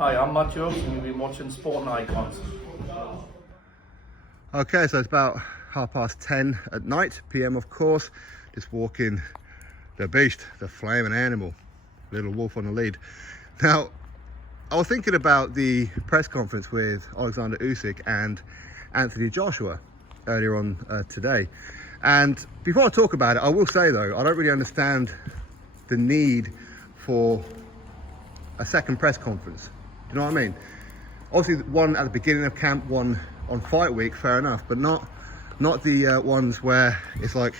Hi, I'm Matt Jones and you've been watching Sport and Icons. Okay, so it's about 10:30 at night, PM of course, just walking the beast, the flaming animal, little wolf on the lead. Now, I was thinking about the press conference with Oleksandr Usyk and Anthony Joshua earlier on today. And before I talk about it, I will say though, I don't really understand the need for a second press conference. Do you know what I mean? Obviously one at the beginning of camp, one on fight week, fair enough, but not the ones where it's like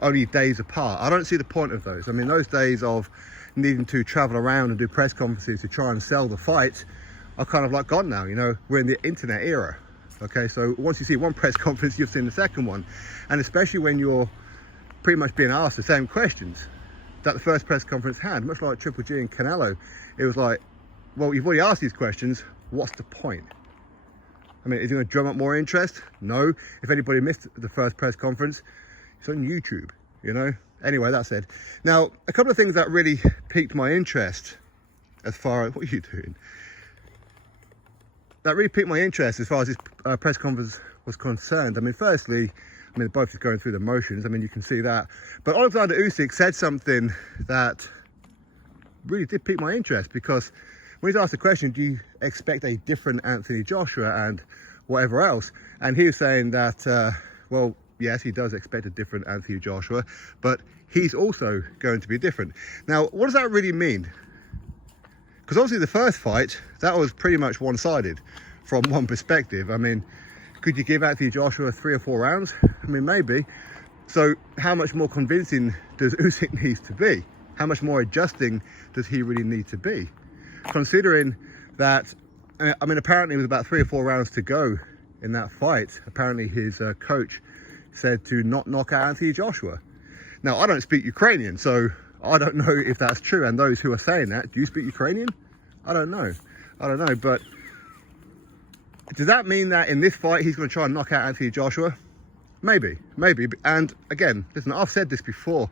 only days apart. I don't see the point of those. I mean, those days of needing to travel around and do press conferences to try and sell the fight are kind of like gone now. You know, we're in the internet era. Okay, so once you see one press conference, you've seen the second one. And especially when you're pretty much being asked the same questions that the first press conference had, much like Triple G and Canelo. It was like, well, you've already asked these questions, what's the point? I mean, is it going to drum up more interest? No. If anybody missed the first press conference, it's on YouTube, you know? Anyway, that said. Now, a couple of things that really piqued my interest as far as, what are you doing? That really piqued my interest as far as this press conference was concerned. I mean, firstly, they're both just going through the motions. I mean, you can see that. But Oleksandr Usyk said something that really did pique my interest, because when he's asked the question, do you expect a different Anthony Joshua and whatever else? And he was saying that, well, yes, he does expect a different Anthony Joshua, but he's also going to be different. Now, what does that really mean? Because obviously the first fight, that was pretty much one-sided from one perspective. I mean, could you give Anthony Joshua 3 or 4 rounds? I mean, maybe. So how much more convincing does Usyk need to be? How much more adjusting does he really need to be? Considering that, I mean, apparently with about 3 or 4 rounds to go in that fight, apparently his coach said to not knock out Anthony Joshua. Now, I don't speak Ukrainian, so I don't know if that's true. And those who are saying that, do you speak Ukrainian? I don't know, but does that mean that in this fight he's going to try and knock out Anthony Joshua? Maybe. And again, listen, I've said this before,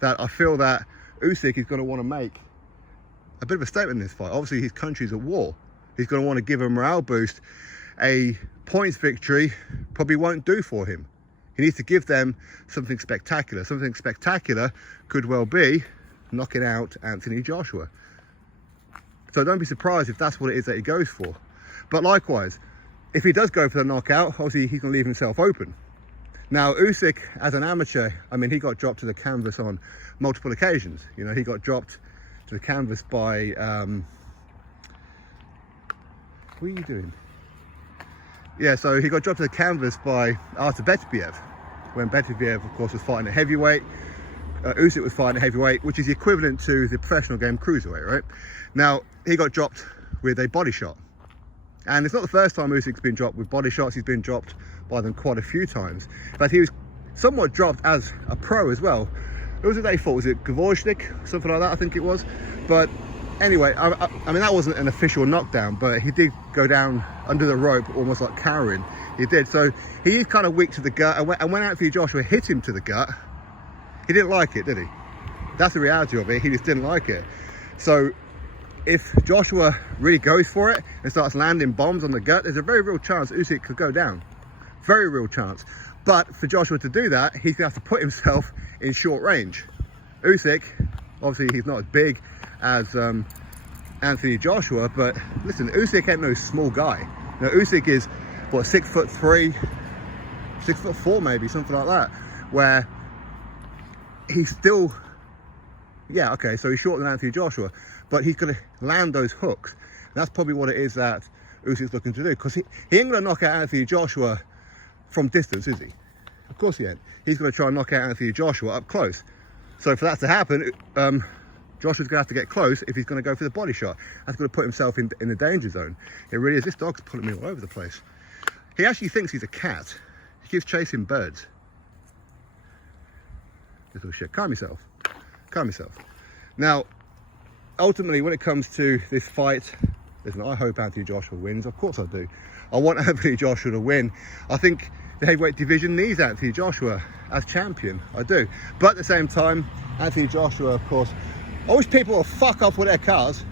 that I feel that Usyk is going to want to make a bit of a statement in this fight. Obviously, his country's at war. He's going to want to give a morale boost. A points victory probably won't do for him. He needs to give them something spectacular. Something spectacular could well be knocking out Anthony Joshua. So don't be surprised if that's what it is that he goes for. But likewise, if he does go for the knockout, obviously he can leave himself open. Now, Usyk, as an amateur, I mean, he got dropped to the canvas on multiple occasions. You know, he got dropped to the canvas by, what are you doing? Yeah, so he got dropped to the canvas by Artur Beterbiev, when Beterbiev, of course, was fighting at heavyweight. Usyk was fighting at heavyweight, which is the equivalent to the professional game cruiserweight, right? Now, he got dropped with a body shot. And it's not the first time Usyk's been dropped with body shots. He's been dropped by them quite a few times. But he was somewhat dropped as a pro as well. Who was it they fought? Was it Gavorsnik? Something like that, I think it was. But anyway, I mean, that wasn't an official knockdown, but he did go down under the rope, almost like cowering. He did. So he is kind of weak to the gut. And when Anthony Joshua hit him to the gut, he didn't like it, did he? That's the reality of it. He just didn't like it. So if Joshua really goes for it and starts landing bombs on the gut, there's a very real chance Usyk could go down. Very real chance. But for Joshua to do that, he's going to have to put himself in short range. Usyk, obviously he's not as big as Anthony Joshua, but listen, Usyk ain't no small guy. You know, Usyk is, what, 6'3", 6'4" maybe, something like that, where he's still, yeah, okay, so he's shorter than Anthony Joshua, but he's going to land those hooks. And that's probably what it is that Usyk's looking to do, because he ain't going to knock out Anthony Joshua from distance, is he? Of course he ain't. He's going to try and knock out Anthony Joshua up close. So for that to happen, Joshua's going to have to get close if he's going to go for the body shot. That's going to put himself in the danger zone. It really is. This dog's pulling me all over the place. He actually thinks he's a cat. He keeps chasing birds. Little shit. Calm yourself. Calm yourself. Now, ultimately, when it comes to this fight, listen, I hope Anthony Joshua wins. Of course I do. I want Anthony Joshua to win. I think the heavyweight division needs Anthony Joshua as champion. I do. But at the same time, Anthony Joshua, of course, I wish people would fuck off with their cars.